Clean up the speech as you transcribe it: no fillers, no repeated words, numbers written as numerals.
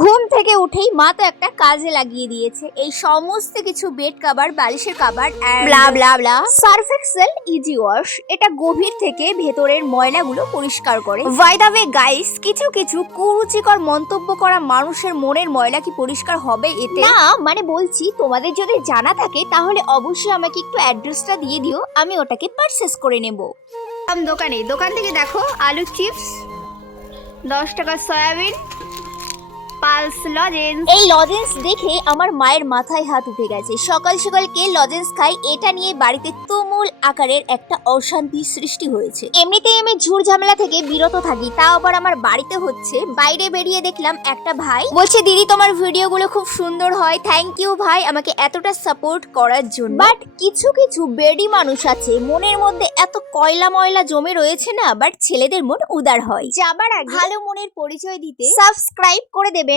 ঘুম থেকে উঠেই মা তো একটা কাজে লাগিয়ে দিয়েছে এই সমস্ত কিছু বেড কভার, বালিশের কভার ব্লা ব্লা ব্লা। সার্ফ এক্সেল ইজি ওয়াশ এটা গভীর থেকে ভেতরের ময়লাগুলো পরিষ্কার করে। বাই দ্য ওয়ে গাইস, কিছু কিছু কুরুচিকর মন্তব্য করা মানুষের মনের ময়লা কি পরিষ্কার হবে এতে? না মানে বলছি, তোমাদের যদি জানা থাকে তাহলে অবশ্যই আমাকে একটু অ্যাড্রেসটা দিয়ে দিও, আমি ওটাকে পারচেস করে নেব। দোকান থেকে দেখো আলু চিপস, 10 টাকা সয়াবিন, পালস লজেন্স। এই লজেন্স দেখে আমার মায়ের মাথায় হাত উঠে গেছে। সকাল সকাল কে লজেন্স খাই, এটা নিয়ে বাড়িতে তুমুল আকারের একটা অশান্তি সৃষ্টি হয়েছে। এমনিতেই আমি ঝুড় ঝামেলা থেকে বিরত থাকি, তাও আবার আমার বাড়িতে হচ্ছে। বাইরে বেরিয়ে দেখলাম একটা ভাই বলছে, দিদি তোমার ভিডিওগুলো খুব সুন্দর হয়, থ্যাংক ইউ ভাই আমাকে এতটা সাপোর্ট করার জন্য। বাট কিছু কিছু বেডি মানুষ আছে মনের মধ্যে এত কয়লা ময়লা জমে রয়েছে না, বাট ছেলেদের মন উদার হয়। যাবার আগে ভালো মনের পরিচয় দিতে সাবস্ক্রাইব করে দেবেন।